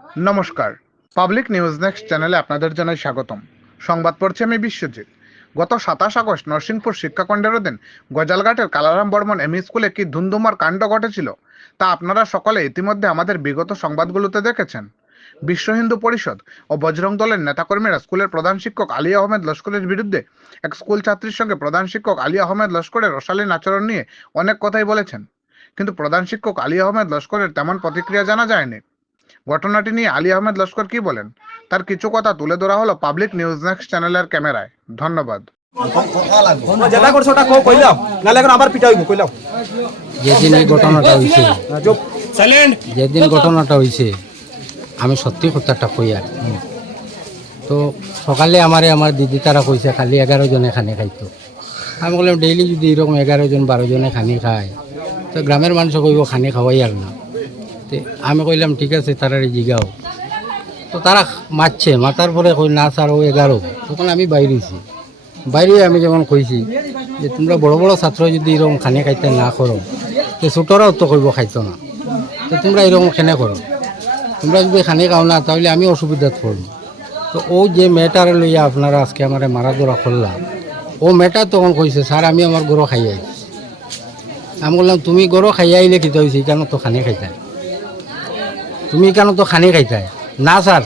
নমস্কার। Public news next চ্যানেলে আপনাদের জানাই স্বাগতম। সংবাদ পড়ছি আমি বিশ্বজিৎ। গত সাতাশ আগস্ট নরসিংপুর শিক্ষাখণ্ডের অধীন গজালঘাটের কালারাম বর্মন এমই স্কুলে কি ধুমধুমার কাণ্ড ঘটেছিল, তা আপনারা সকলে ইতিমধ্যে আমাদের বিগত সংবাদগুলোতে দেখেছেন। বিশ্ব হিন্দু পরিষদ ও বজরং দলের নেতাকর্মীরা স্কুলের প্রধান শিক্ষক আলী আহমেদ লস্করের বিরুদ্ধে এক স্কুল ছাত্রীর সঙ্গে প্রধান শিক্ষক আলী আহমেদ লস্করের অশালীন আচরণ নিয়ে অনেক কথাই বলেছেন। কিন্তু প্রধান শিক্ষক আলী আহমেদ লস্করের তেমন প্রতিক্রিয়া জানা যায়নি। ঘটনাটি নিয়ে আলী আহমেদ লস্কর কি বলেন? তার কিছু কথা তুলে ধরা হলো পাবলিক নিউজ নেক্সট চ্যানেলের ক্যামেরায়। ধন্যবাদ। যেটা করছ ওটা কো কইলাও এখন আবার পিটা হইব কইলাও যেদিন এই ঘটনাটা হয়েছে যেদিন ঘটনাটা হয়েছে আমি সত্যি কথাটা কই আর তো সকালে আমারে আমার দিদি তারা কইছে খালি এগারো জনে খানি খাইতো। আমি বললাম ডেইলি যদি এরকম এগারো জন বারো জনে খানি খায় তো গ্রামের মানুষ কইব খানি খাওয়াই আর না। আমি কইলাম, ঠিক আছে তারা জিগাও। তো তারা মারছে। মাতার পরে কই, না স্যার, ও এগারো। তখন আমি বাইরেছি বাইরে আমি যেমন কইছি যে, তোমরা বড় বড় ছাত্র যদি এরকম খানে খাইতে না করো, তো ছোটরাও তো করব খাইতো না। তো তোমরা এরকম খেনে করো? তোমরা যদি খানে খাও না, তাহলে আমি অসুবিধাত পড়ব। তো ও যে মেয়েটারে লইয়া আপনারা আজকে আমার মারা ধরা করলাম ও মেয়েটা তখন কইছে, স্যার, আমি আমার গরু খাই আইছি। আমি বললাম, তুমি গরু খাই আইলে কি হয়েছে কেন তো খানে খাইতাই তুমি কেন তো খানি খাইতাই? না, স্যার,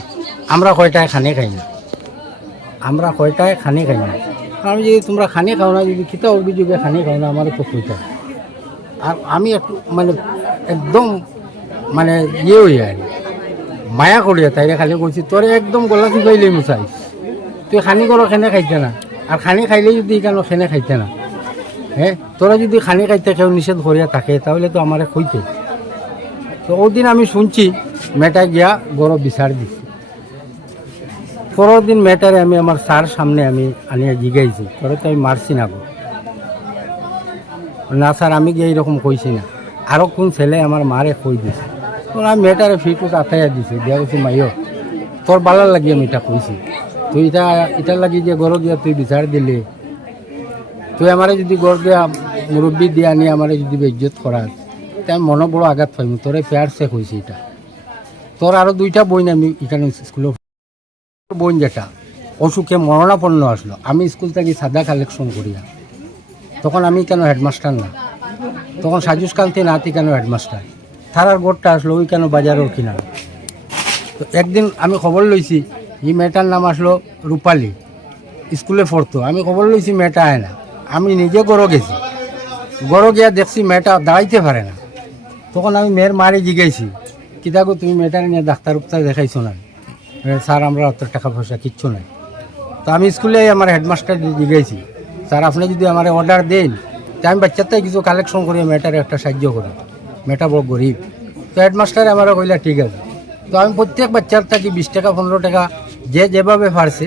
আমরা কয়টায় খানি খাই না? আমরা কয়টায় খানি খাই না? আমি যদি তোমরা খানি খাও না, যদি খিতা অভিযোগে খানি খাও না আমার তো কইতা আর আমি একটু মানে একদম মানে ইয়ে হই আর মায়া করিয়া তাইরে খালি কইছি, তোরে একদম গলা চিপাইলে মুচাই তুই খানি করো, খেনে খাইতে না। আর খানি খাইলে যদি কেন খেনে খাইতে না? হ্যাঁ তোরা যদি খানি খাইতে কেউ নিষেধ করিয়া থাকে, তাহলে তো আমারে কইতে তো ওদিন আমি শুনছি মেয়েটা গিয়া গরো বিচার দিছি। পরের দিন মেয়েটারে আমি আমার স্যার সামনে আমি আনিয়া জিগাইছি। তোরে তো আমি মারছি না না স্যার, আমি গিয়ে এইরকম কইছি না। আরও কোন ছেলে আমার মারে কই দিছে? তোর আমি মেয়েটারে ফিটুত আতাইয়া দিছে। দিয়া কইছি মাইও তোর বালার লাগি আমি এটা কইছি। তুই এটা, এটার লাগি যে গরো গিয়া তুই বিচার দিলে। তুই আমারে যদি গড় দিয়া মুরব্বী দিয়া আনি আমারে যদি বেজ্জত করাস তাই মনে বড় আঘাত পাইম। তোরে ফেয়ার চেক হয়েছে এটা। তোর আরও দুইটা বই আমি এখানে স্কুলে বোন যেটা অসুখে মরণাপন্ন আসলো। আমি স্কুল থেকে সাদা কালেকশন করিয়া তখন আমি কেন হেডমাস্টার না? তখন সাজুস কান্তি নাতি কেন হেডমাস্টার থারার গোটটা আসলো, ওই কেন বাজারের কিনারে? তো একদিন আমি খবর লইছি, এই মেয়েটার নাম আসলো রূপালী। স্কুলে পড়তো। আমি খবর লইছি, মেয়েটা আয় না। আমি নিজে গড়ো গেছি। গড়ো গিয়া দেখছি, মেয়েটা দাঁড়াইতে পারে না। তখন আমি মেয়ের মারে জিগাইছি। কিতাগো তুমি মেয়েটার নিয়ে ডাক্তার উক্তার দেখাইছো না। স্যার, আমরা অত টাকা পয়সা কিচ্ছু নাই। তো আমি স্কুলে আমার হেডমাস্টার জিগাইছি স্যার, আপনি যদি আমার অর্ডার দেন, তো আমি বাচ্চাতে কিছু কালেকশন করি মেয়েটার একটা সাহায্য করি। মেয়েটা বড় গরিব। তো হেডমাস্টারে আমার কইলা, ঠিক আছে। তো আমি প্রত্যেক বাচ্চার থাকি বিশ টাকা, পনেরো টাকা, যে যেভাবে পারছে।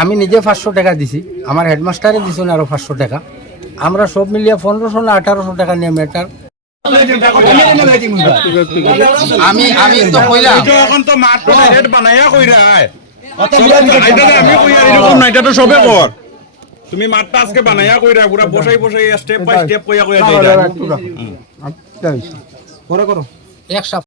আমি নিজে পাঁচশো টাকা দিছি। আমার হেডমাস্টারে দিছেন আরও পাঁচশো টাকা। আমরা সব মিলিয়ে পনেরোশো না আঠারোশো টাকা নিয়ে মেয়েটার আমি আমি তো কইলাম। তো এখন তো বানাইয়া কইরা তো আমি কইয়া এরকম না এটা তো সবে কর তুমি মাঠটা আজকে বানাইয়া কইরা পুরা বসাই বসাই স্টেপ বাই স্টেপ কইয়া কইয়া যাইরা করো করো এক সপ্তাহ।